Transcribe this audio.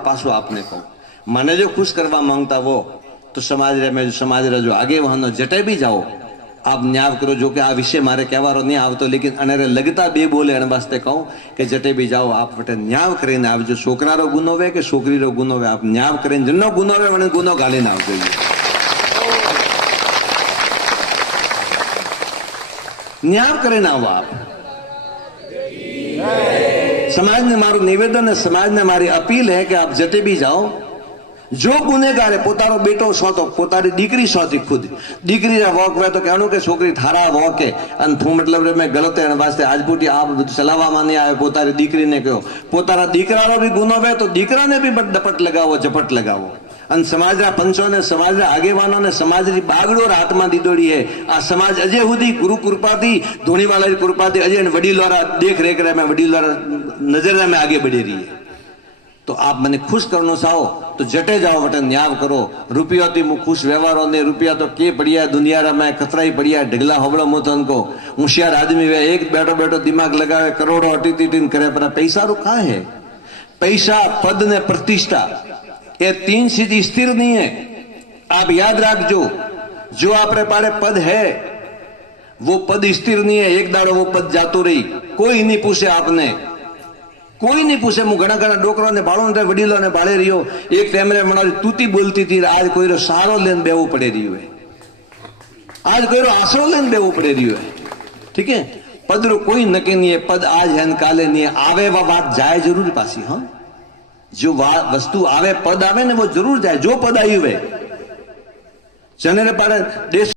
पासो आपने कहो मने जो खुश करवा मांगता वो तो समाज रे में समाज रे जो आगे वहां जटे भी जाओ आप न्याय करो। जो कि आ विषय मारे कहवारो नहीं आवतो लेकिन अनेरे लगता बे बोले एने वास्ते कहूं कि जटे भी जाओ आप वटे न्याय करीने आवजो। छोकरारो गुनो वे के छोकरीरो गुनो वे आप न्याय करीने जनो गुनो वे वने गुनो गालीने आवजो। न्याय करीने आवो आप। समाज ने मारू निवेदन है, समाज ने मारी अपील है कि आप जटे भी जाओ जो गुनेगार है पोतारो बेटो सोतो पोतारी दीकरी सोती खुद दीकरी रा वॉक वे तो कहणो के छोकरी थारा वॉक है अन थू मतलब रे मैं गलत है वास्ते આજપૂટી आप चलावा माने आए पोतारी दीकरी ने कहो पोतारा दीकरारो भी गुनो वे तो दीकरा ने भी डपट लगावो झपट लगावो। अन समाज रा पंचो ने समाज रा आगेवानो ने समाज री बागडो हाथमां दीदोड़ी है। आ समाज अजय हुदी गुरु कृपाथी धोनीवाला री कृपाथी अजय वडीलोरा देख रेख रे में वडीलोरा नजर में आगे बढ़ी रही है। तो आप मने खुश करनो चाहो तो जटे जाओ वटे न्याय करो। रुपया थी मु खुश व्यवहारों ने रुपया तो के पड़िया दुनिया रा में कतरा ही पड़िया ढगला होबड़ो मोतन को होशियार आदमी वे एक बैठो बैठो दिमाग लगावे करोड़ों अटीटीन करे पर पैसा रो कहाँ है। पैसा पद ने प्रतिष्ठा ये तीन चीज स्थिर नहीं है। आप याद रखजो जो आपरे पाड़े पद है वो पद स्थिर नहीं है। एक दाड़ो वो पद जातो रही कोई नहीं पूछे आपने कोई नहीं पूछे। मु घना घना डोकरो ने बाळो ने वडीलो ने बाळे रियो एक टाइम रे मनारी तूती बोलती थी आज कोई रो सारो लेन बेवो पड़े रियो है। आज कोई रो आसरो लेन बेवो पड़े रियो है। ठीक है पद रो कोई नके नहीं है। पद आज है काले नहीं है। आवे वा बात जाए जरूर पासी। हाँ जो वस्तु आवे पद आवे ने वो जरूर जाए। जो पद आई हुए चने रे पाड़े देश